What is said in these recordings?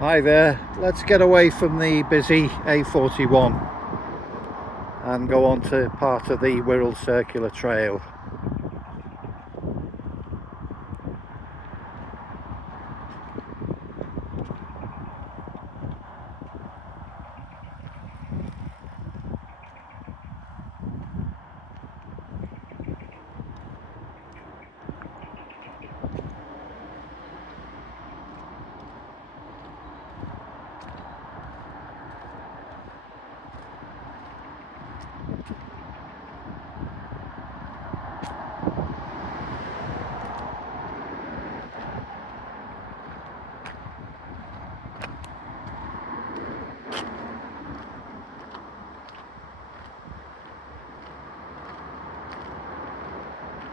Hi there, let's get away from the busy A41 and go on to part of the Wirral Circular Trail.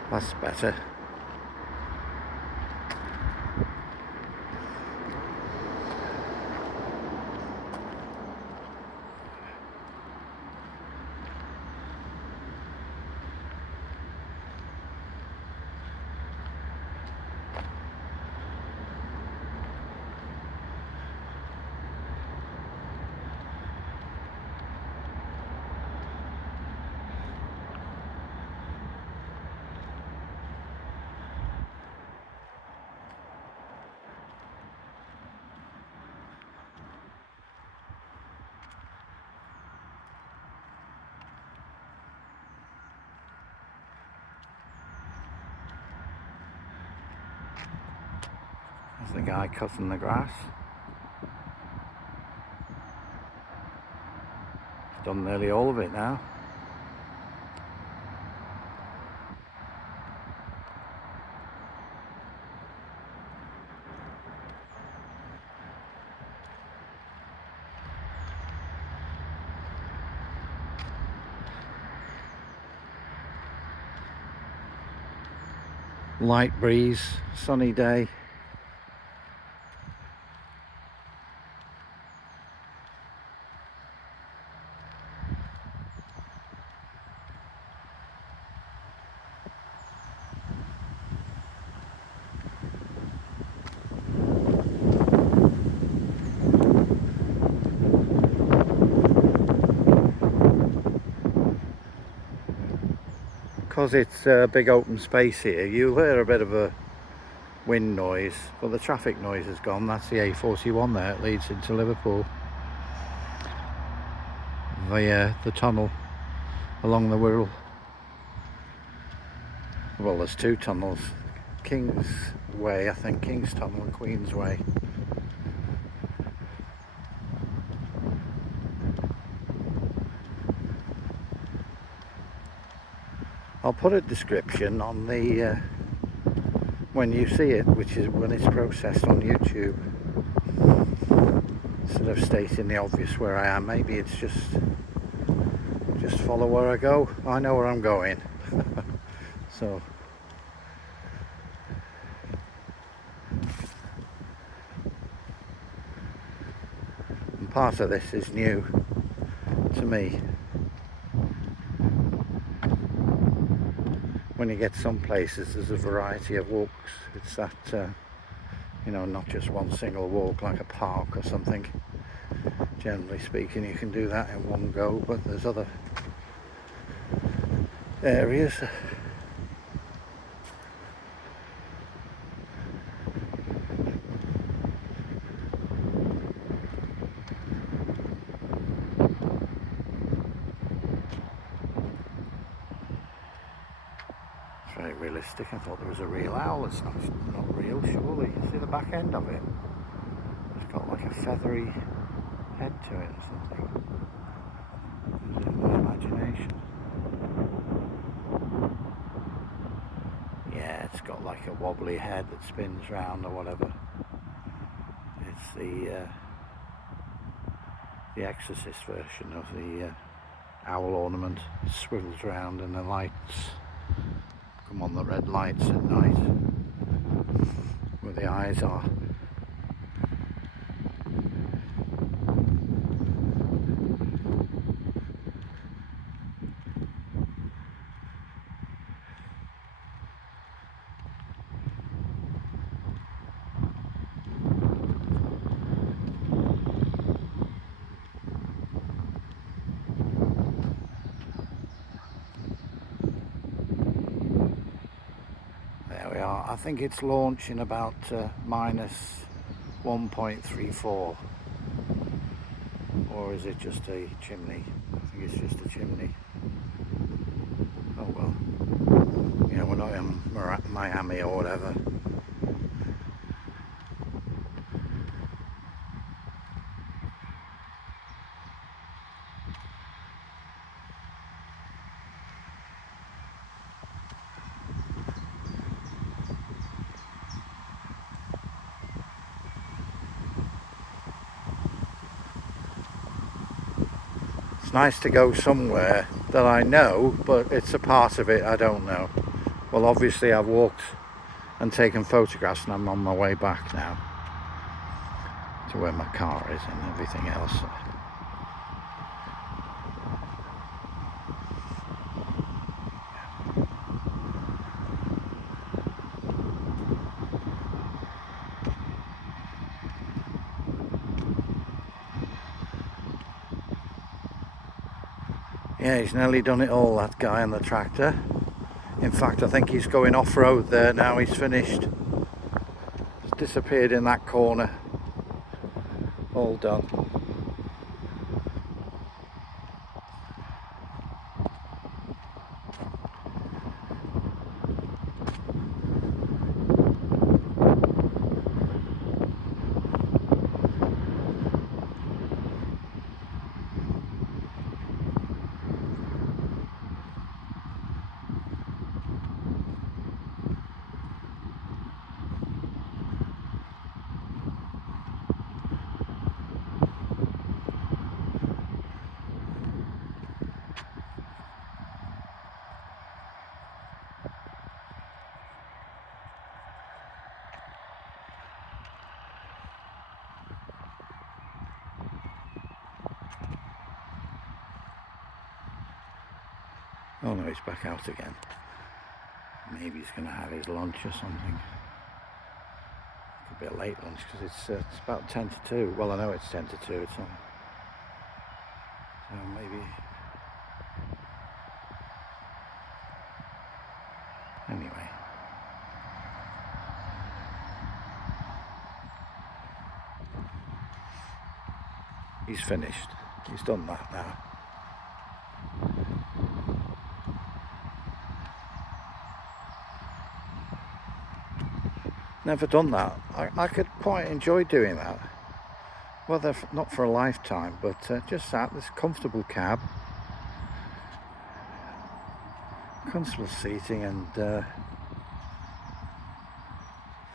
That's better. There's the guy cutting the grass. He's done nearly all of it now. Light breeze, sunny day. Because it's a big open space here, you'll hear a bit of a wind noise, but the traffic noise is gone. That's the A41 there, it leads into Liverpool via the tunnel along the Wirral. Well, there's two tunnels, King's Way, I think, King's Tunnel and Queen's Way. I'll put a description on the when you see it, which is when it's processed on YouTube, instead of stating the obvious where I am. Maybe it's just follow where I go. I know where I'm going. So and part of this is new to me. When you get some places, there's a variety of walks. It's that, you know, not just one single walk like a park or something. Generally speaking, you can do that in one go, but there's other areas. Very realistic. I thought there was a real owl. It's not real, surely. See the back end of it? It's got like a feathery head to it or something. Is it my imagination? Yeah, it's got like a wobbly head that spins round or whatever. It's the Exorcist version of the owl ornament. It swivels round and the lights come on, the red lights at night where the eyes are. think it's launching about minus 1.34. Or is it just a chimney? I think it's just a chimney. Oh well. You know, we're not in Miami or whatever. It's nice to go somewhere that I know, but it's a part of it I don't know. Well, obviously I've walked and taken photographs and I'm on my way back now to where my car is and everything else. Yeah, he's nearly done it all, that guy on the tractor. In fact, I think he's going off-road there now. He's finished. He's disappeared in that corner. All done. Oh no, he's back out again. Maybe he's going to have his lunch or something. Could be a late lunch because it's about 10 to 2. Well, I know it's 10 to 2. It's on. So maybe. Anyway. He's finished. He's done that now. Never done that. I could quite enjoy doing that. Well, not for a lifetime, but just sat this comfortable cab, comfortable seating, and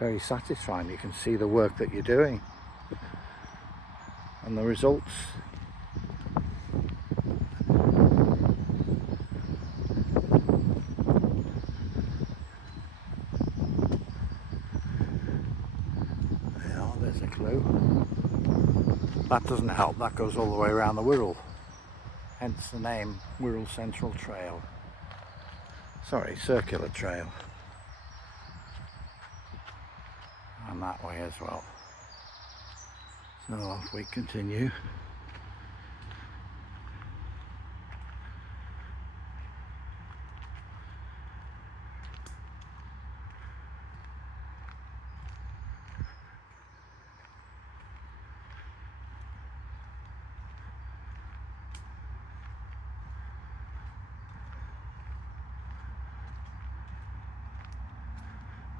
very satisfying. You can see the work that you're doing and the results. There's a clue. That doesn't help, that goes all the way around the Wirral. Hence the name Wirral Central Trail. Sorry, circular trail. And that way as well. So off we continue.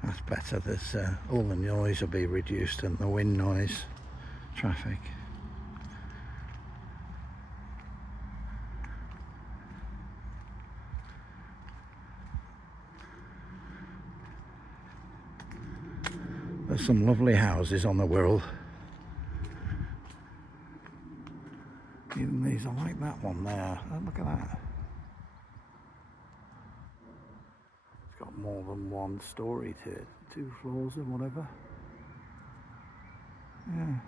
That's better. There's all the noise will be reduced and the wind noise, traffic. There's some lovely houses on the Wirral. Even these, I like that one there. Oh, look at that. It's got more than one story to it. 2 floors or whatever. Yeah.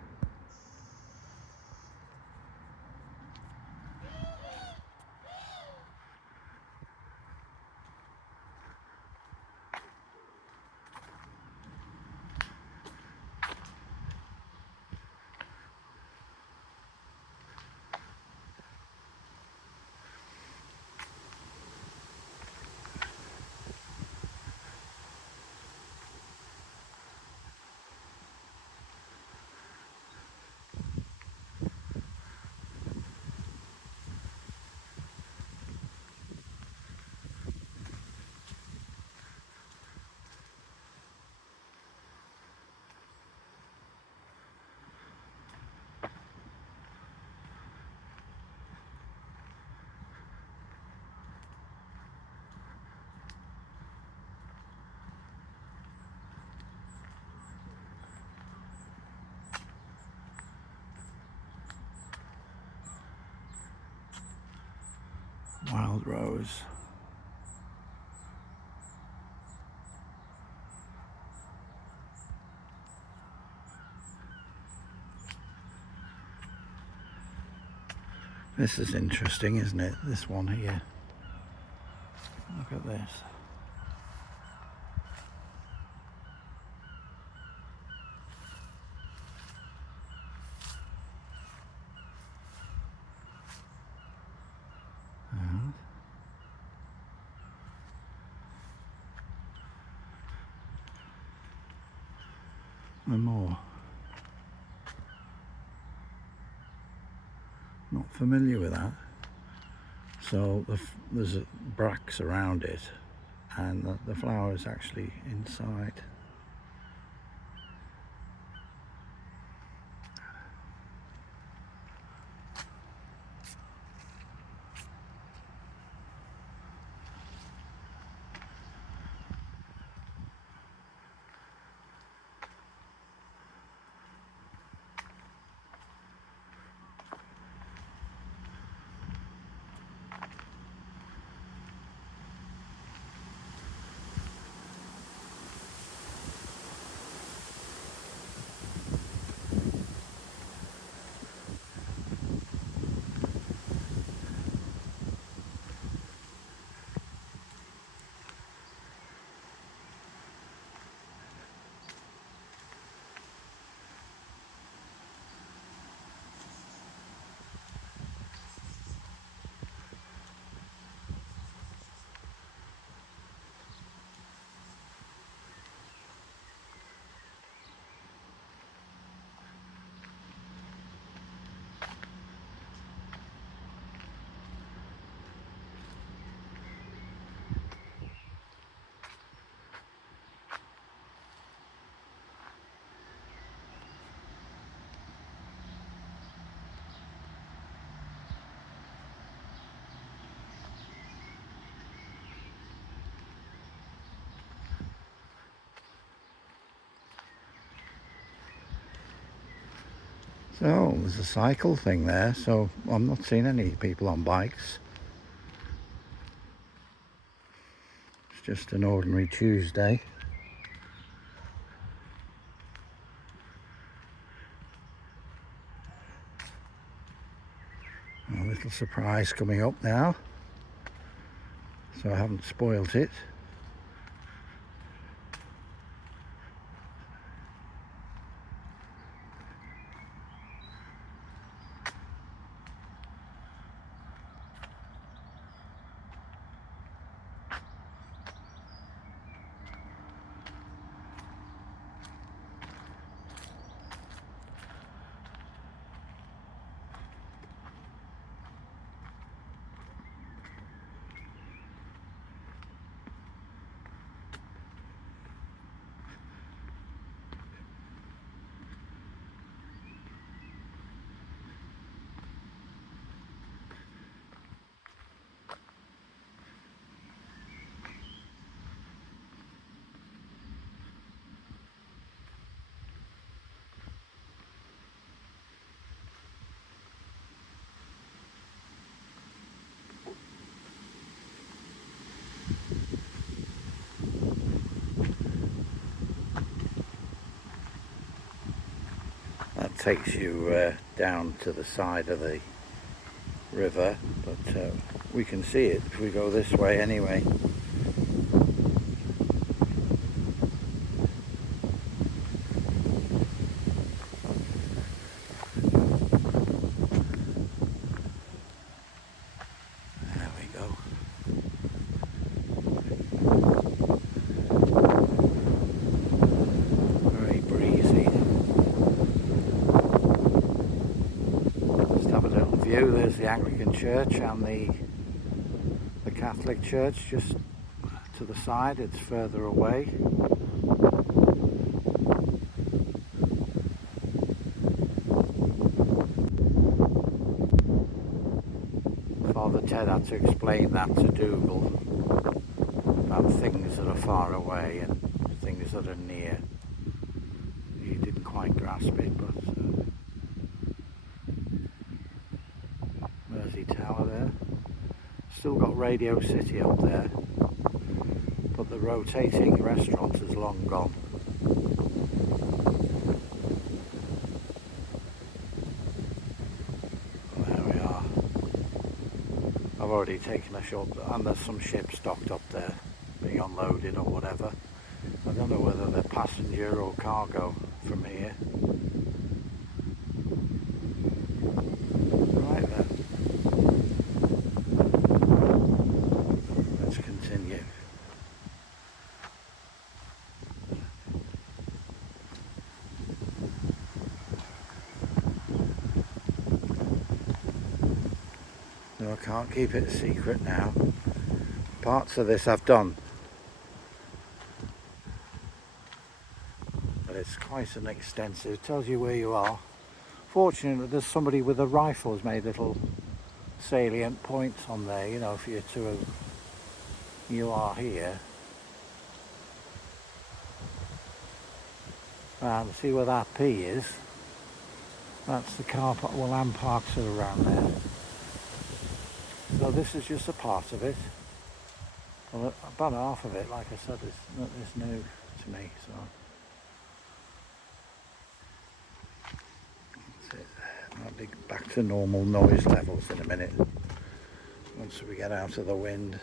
Wild rose. This is interesting, isn't it? This one here. Look at this. And more. Not familiar with that. So there's bracts around it, and the flower is actually inside. So there's a cycle thing there, so I'm not seeing any people on bikes. It's just an ordinary Tuesday. A little surprise coming up now, so I haven't spoilt it. That takes you down to the side of the river, but we can see it if we go this way anyway. There we go. Very breezy. Just have a little view. There's the Anglican church and the Catholic church just to the side. It's further away. Father Ted had to explain that to Dougal about things that are far away and things that are near. He didn't quite grasp it, but Mersey Tower there. still got Radio City up there, but the rotating restaurant is long gone. There we are. I've already taken a shot, and there's some ships docked up there being unloaded or whatever. I don't know whether they're passenger or cargo from here. Right then. Let's continue. No, I can't keep it a secret now. Parts of this I've done. It's quite an extensive, it tells you where you are. Fortunately, there's somebody with a rifle has made little salient points on there, you know, if you're you are here. And see where that P is? That's the car park, well, land parks are around there. So this is just a part of it. Well, about half of it, like I said, is new to me, so. I'll be back to normal noise levels in a minute once we get out of the wind.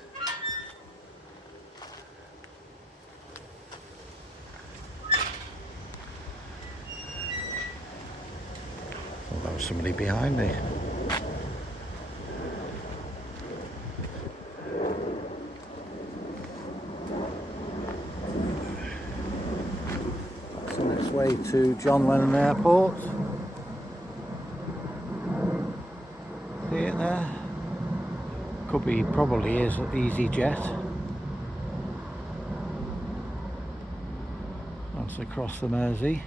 Well, there was somebody behind me. That's on its way to John Lennon Airport. See it there? Could be, probably is EasyJet. That's across the Mersey.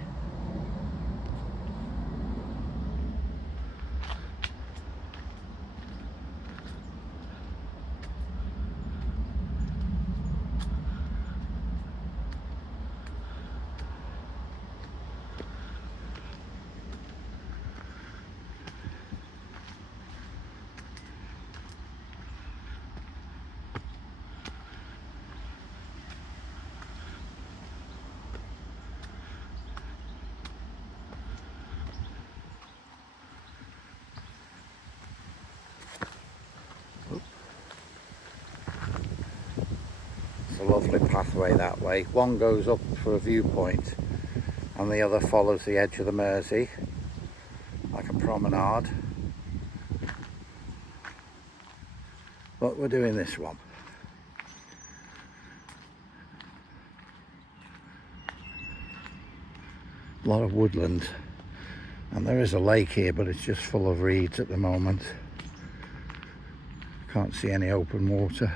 It's a lovely pathway that way. One goes up for a viewpoint and the other follows the edge of the Mersey like a promenade. But we're doing this one. A lot of woodland, and there is a lake here, but it's just full of reeds at the moment. Can't see any open water.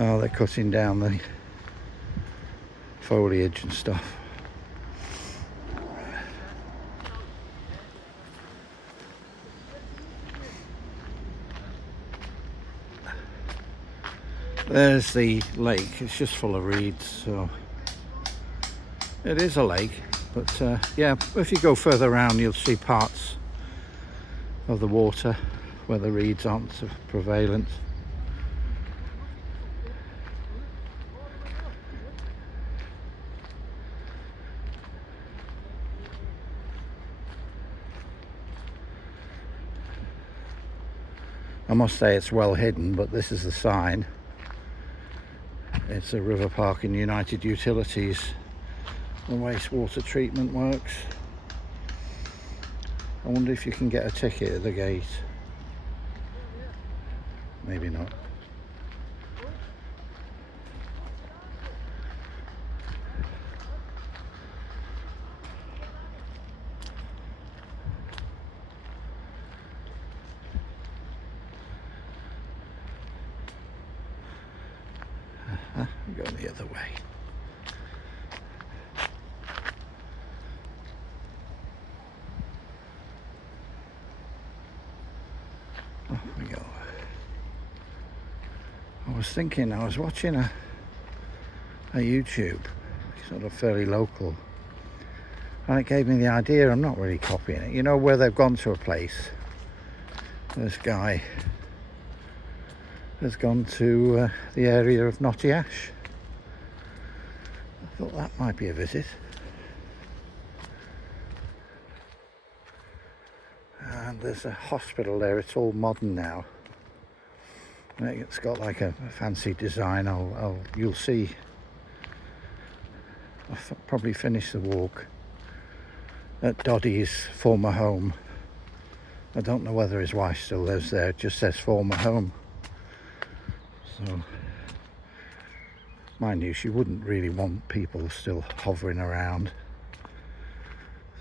Oh, they're cutting down the foliage and stuff. There's the lake. It's just full of reeds, so it is a lake. But yeah, if you go further around, you'll see parts of the water where the reeds aren't so prevalent. I must say it's well hidden, but this is the sign. It's a river park in United Utilities. The wastewater treatment works. I wonder if you can get a ticket at the gate. Maybe not. I'm going the other way. Off we go. I was watching a YouTube, sort of fairly local, and it gave me the idea. I'm not really copying it. You know, where they've gone to a place, this guy has gone to the area of Knotty Ash. I thought that might be a visit. And there's a hospital there. It's all modern now. It's got like a fancy design. You'll see. I'll probably finish the walk at Doddy's former home. I don't know whether his wife still lives there. It just says former home. So, mind you, she wouldn't really want people still hovering around.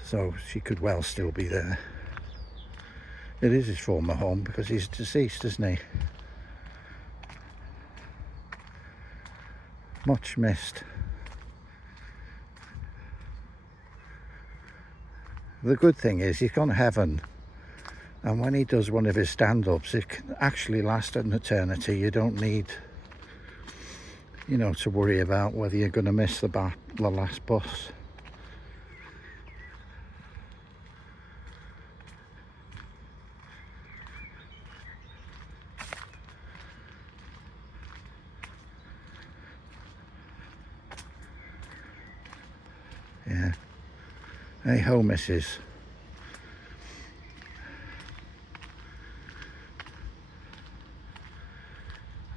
So she could well still be there. It is his former home because he's deceased, isn't he? Much missed. The good thing is he's gone to heaven, and when he does one of his stand-ups, it can actually last an eternity. You don't need, you know, to worry about whether you're going to miss the last bus. Yeah. Hey ho, missus.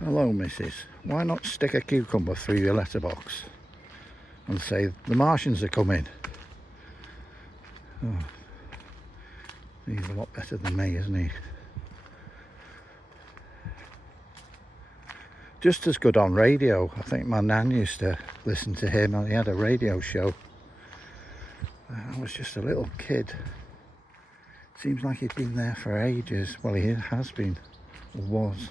Hello, missus. Why not stick a cucumber through your letterbox and say, the Martians are coming? Oh, he's a lot better than me, isn't he? Just as good on radio. I think my nan used to listen to him, and he had a radio show. I was just a little kid. Seems like he'd been there for ages. Well, he has been, or was.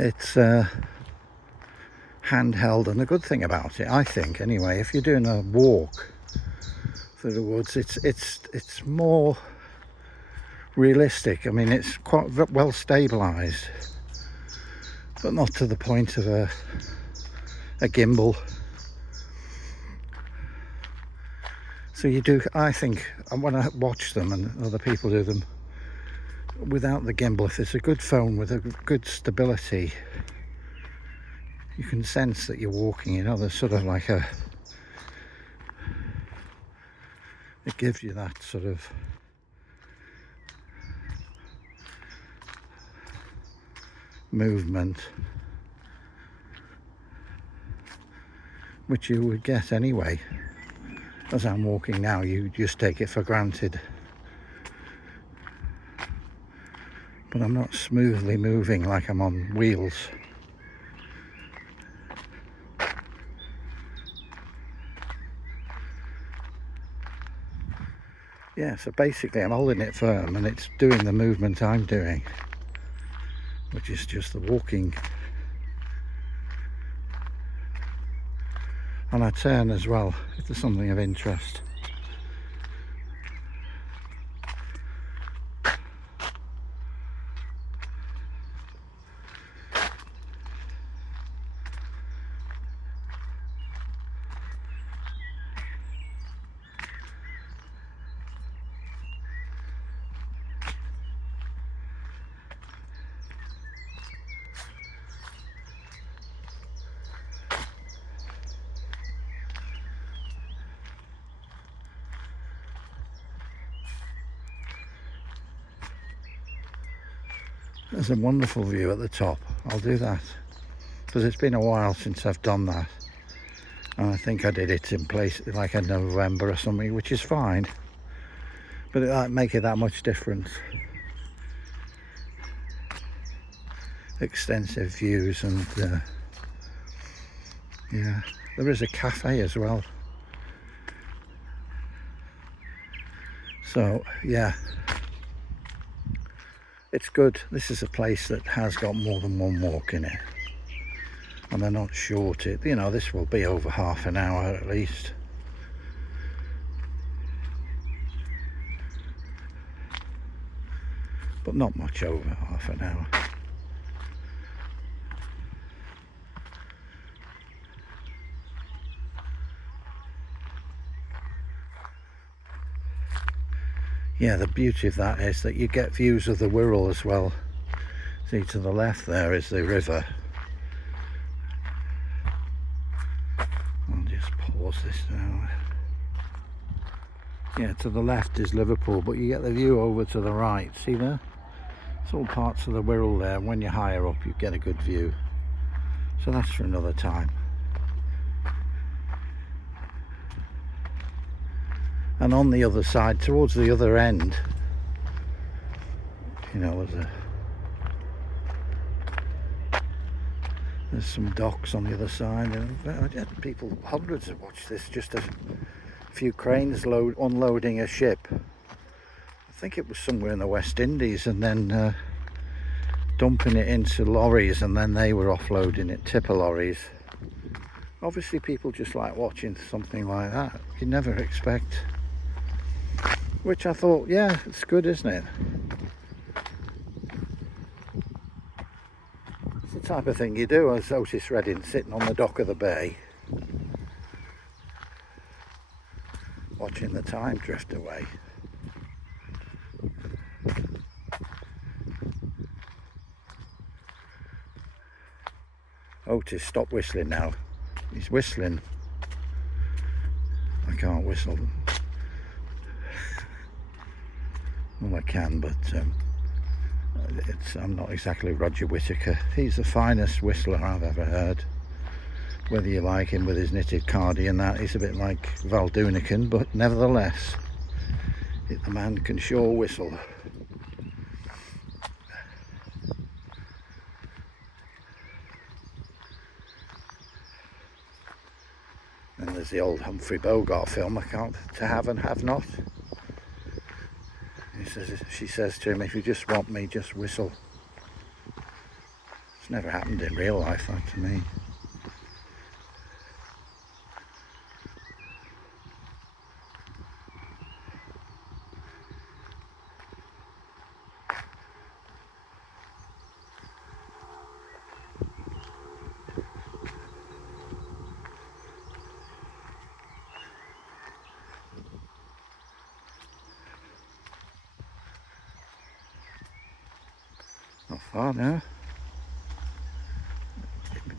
It's handheld, and the good thing about it, I think anyway, if you're doing a walk through the woods, it's more realistic. I mean, it's quite well stabilized, but not to the point of a gimbal. So you do, I think, and when I watch them and other people do them without the gimbal, if it's a good phone with a good stability, you can sense that you're walking, you know, there's sort of like it gives you that sort of movement which you would get anyway. As I'm walking now, you just take it for granted, but I'm not smoothly moving like I'm on wheels. Yeah, so basically I'm holding it firm and it's doing the movement I'm doing, which is just the walking. And I turn as well if there's something of interest. There's a wonderful view at the top. I'll do that because it's been a while since I've done that, and I think I did it in place like in November or something, which is fine, but it might make it that much difference. Extensive views, and yeah, there is a cafe as well. So yeah, it's good. This is a place that has got more than one walk in it, and they're not short. You know, this will be over half an hour at least. But not much over half an hour. Yeah, the beauty of that is that you get views of the Wirral as well. See, to the left there is the river. I'll just pause this now. Yeah, to the left is Liverpool, but you get the view over to the right. See there? It's all parts of the Wirral there. When you're higher up, you get a good view. So that's for another time. And on the other side, towards the other end, you know, there's some docks on the other side. And I had people, hundreds, have watched this. Just a few cranes unloading a ship. I think it was somewhere in the West Indies, and then dumping it into lorries, and then they were offloading it, tipper lorries. Obviously, people just like watching something like that. You never expect. Which I thought, yeah, it's good, isn't it? It's the type of thing you do. As Otis Redding sitting on the dock of the bay, watching the time drift away. Otis, stop whistling now. He's whistling. I can't whistle. Well, I can, but I'm not exactly Roger Whittaker. He's the finest whistler I've ever heard. Whether you like him with his knitted cardi and that, he's a bit like Val Doonican, but nevertheless, the man can sure whistle. And there's the old Humphrey Bogart film, I can't to have and have not. She says to him, if you just want me, just whistle. It's never happened in real life, that to me. Not far now.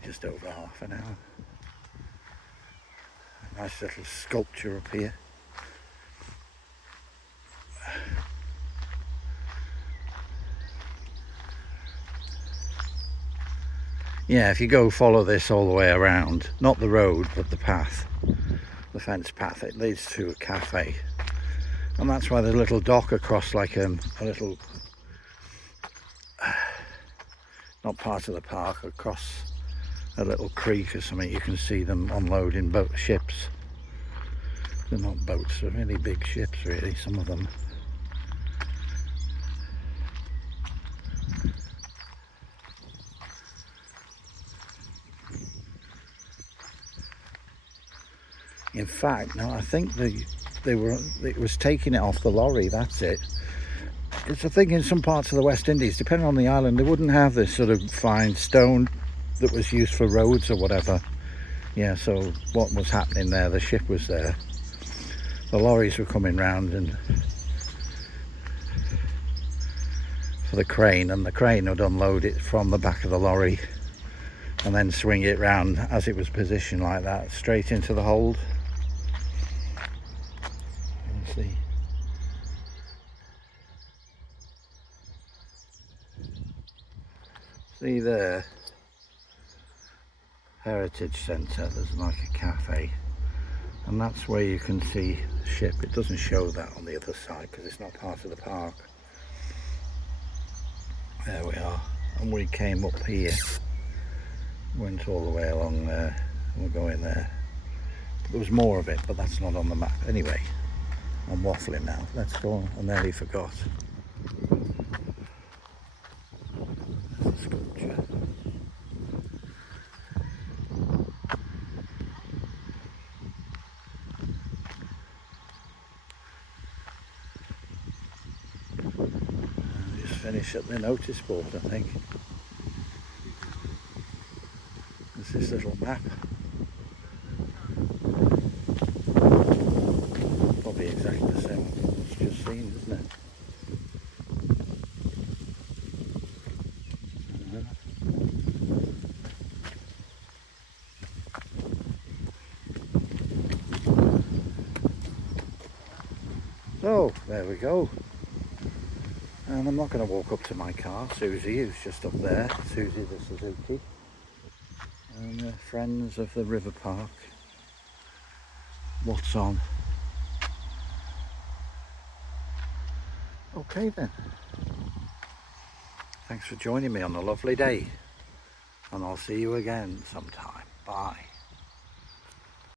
Just over half an hour. A nice little sculpture up here. Yeah, if you go follow this all the way around, not the road but the path, the fence path, it leads to a cafe, and that's why there's a little dock across, like a little, not part of the park, across a little creek or something. You can see them unloading ships. They're not boats, they're really big ships really, some of them. In fact, no, I think it was taking it off the lorry, that's it. It's a thing in some parts of the West Indies, depending on the island, they wouldn't have this sort of fine stone that was used for roads or whatever. Yeah, so what was happening there, the ship was there. The lorries were coming round and for the crane, and the crane would unload it from the back of the lorry and then swing it round as it was positioned like that, straight into the hold. See. See there, Heritage Centre, there's like a cafe, and that's where you can see the ship. It doesn't show that on the other side because it's not part of the park. There we are, and we came up here, went all the way along there, and we're going there. But there was more of it, but that's not on the map. Anyway, I'm waffling now. Let's go. I nearly forgot. There's a sculpture. Just finish at the notice board, I think. There's this little map. Probably exactly the same one it's just seen, isn't it? So there we go, and I'm not going to walk up to my car. Susie, who's just up there, Susie the Suzuki, and the friends of the river park. What's on? Okay then, thanks for joining me on a lovely day, and I'll see you again sometime. Bye.